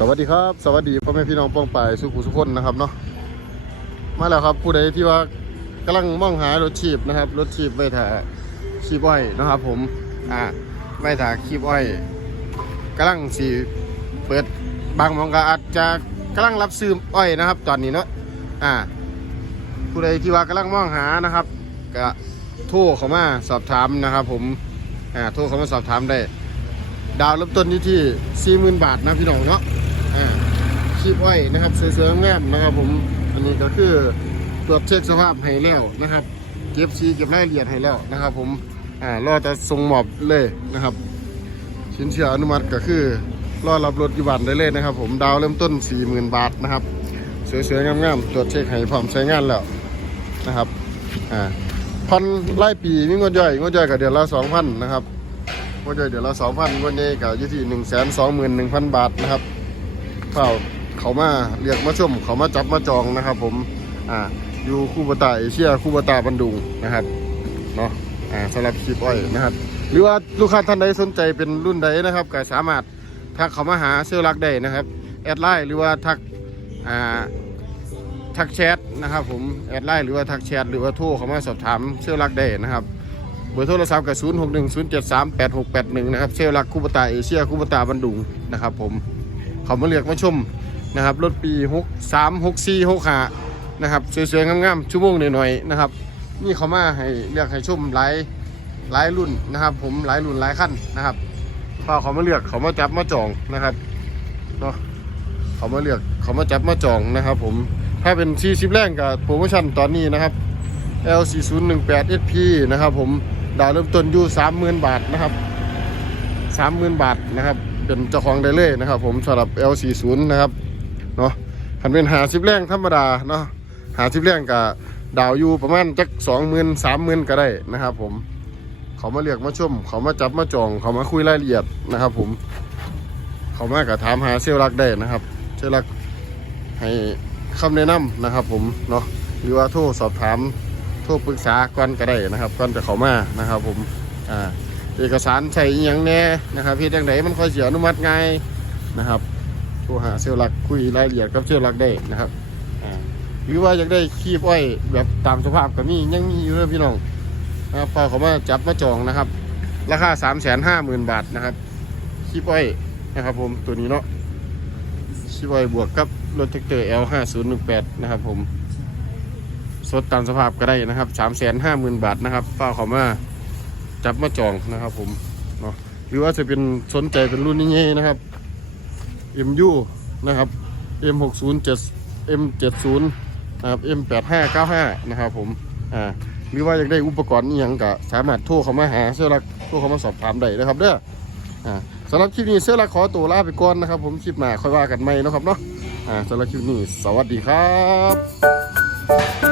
สวัสดีครับ สวัสดีพ่อแม่พี่น้องป้องปายสุขุสุขคนนะครับเนาะมาแล้วครับผู้ใดที่ว่ากำลังมองหารถชีพนะครับรถชีพไว้ถ่าชีพอ้อยนะครับผมอ่าไว้ถ่าชีพอ้อยกำลังสีเปิดบางมองก็อาจจะกำลังรับซื้ออ้อยนะครับ ตอนนี้เนาะอ่าผู้ใดที่ว่ากำลังมองหานะครับก็โทรเข้ามาสอบถามนะครับ ผมอ่าโทรเข้ามาสอบถามได้ ดาวเริ่มต้นอยู่ที่40,000 บาทนะพี่น้องเนาะ อ่าคีบไว้นะครับสวยๆงามๆนะครับ ผมอันนี้ก็คือตรวจเช็คสภาพให้แล้วนะครับ เก็บซีเก็บรายละเอียดให้แล้วนะครับ ผมอ่ารอแต่ส่งมอบเลยนะครับ ชิ้นเชื่ออนุมัติก็คือรอรับรถอยู่บ้านได้เลยนะครับ ผมดาวเริ่มต้น 40,000 บาทนะครับสวยๆงามๆตรวจเช็คให้พร้อมใช้งานแล้วนะครับอ่าพันไล่ปีมีงินย่อยงินย่อยกับเดือนละ2,000นะครับก็จะเดี๋ยวเราสองพันวันนี้ก็อยู่ที่หนึ่งแสนสองหมื่นหนึ่งพันบาทนะครับ เฝ้าเขามาเรียกมาชม เขามาจับมาจองนะครับ ผมอ่าอยู่คู่บตาเอเชียคู่บตาบันดุงนะครับเนาะอ่าสำหรับคลิปอ้อยนะครับ หรือว่าลูกค้าท่านใดสนใจเป็นรุ่นใดนะครับก็สามารถทักเขามาหาเซลลักได้นะครับแอดไลน์หรือว่าทักอ่าทักแชทนะครับผมแอดไลน์หรือว่าทักแชทหรือว่าโทรเขามาสอบถามเซลลักได้นะครับเบอร์โทรศัพท์กับ 0 6 1 0 7 3 8 6 8 1 นะครับ เซลลักคูปตาเอเชียคูปตาบันดุงนะครับผม เขามาเรียกมาชมนะครับรถปี6 3 6 4 6 5นะครับสวยๆงามๆชั่วโมงหน่อยๆนะครับนี่เขามาให้เรียกให้ชมหลายหลายรุ่นนะครับ ผมหลายรุ่นหลายขั้นนะครับพอเขามาเลือกเขามาจับมาจองนะครับเนาะเขามาเลือกเขามาจับมาจองนะครับ ผมถ้าเป็น40แรงกับโปรโมชั่นตอนนี้นะครับ L4018 SP นะครับ ผมดาวเริ่มต้นอยู่ 30,000 บาทนะครับ 30,000 บาทนะครับ เป็นเจ้าของได้เลยนะครับ ผมสำหรับ L40 นะครับเนาะคันเป็นหาสิบแรงธรรมดาเนาะหาสิบแรงกับดาวอยู่ประมาณจัก20,000 30,000ก็ได้นะครับ ผมเขามาเรียกมาชม เขามาจับมาจอง เขามาคุยรายละเอียดนะครับ ผม เขามากับถามหาเซลลรักได้นะครับ เซลลรักให้คำแนะนำนะครับ ผมเนาะหรือว่าโทรสอบถามโทรปรึกษาก่อนก็ได้นะครับก่อนจะเขามานะครับ ผมอ่า เอกสารใส่อย่างแน่นะครับพี่จังไหนมันค่อยเสียอนุมัติง่ายนะครับโทรหาเซลล์หลักคุยรายละเอียดกับเซลล์หลักได้นะครับหรือว่าอยากได้คีบอ้อยแบบตามสภาพก็มียังมีอยู่เลยพี่น้องนะครับพอเขามาจับมาจองนะครับ ราคา3 5 0 0 0 0บาทนะครับคีบอ้อยนะครับ ผมตัวนี้เนาะคีบอ้อยบวกกับรถแท็กเตอร์ L5018 นย์หนึ่งแปดนะครับ ผมสดตามสภาพก็ได้นะครับสามแสนห้าหมื่นบาทนะครับฝ้าเขามา จับมาจองนะครับ ผมเนาะหรือว่าจะเป็นสนใจเป็นรุ่นนี้นะครับ MU นะครับ M607 M70 นะครับ M8595 นะครับผมอ่าหรือว่าอยากได้อุปกรณ์อหย่างก็สามารถโทรเข้ามาหาเสื้อรักโทรเข้ามาสอบถามได้นะครับเด้ออ่าสำหรับคลิปนี้เสื้อรักขอตัวลาไปก่อนนะครับ ผมคลิปหน้าค่อยว่ากันใหม่นะครับเนาะอ่าสำหรับคลิปนี้สวัสดีครับ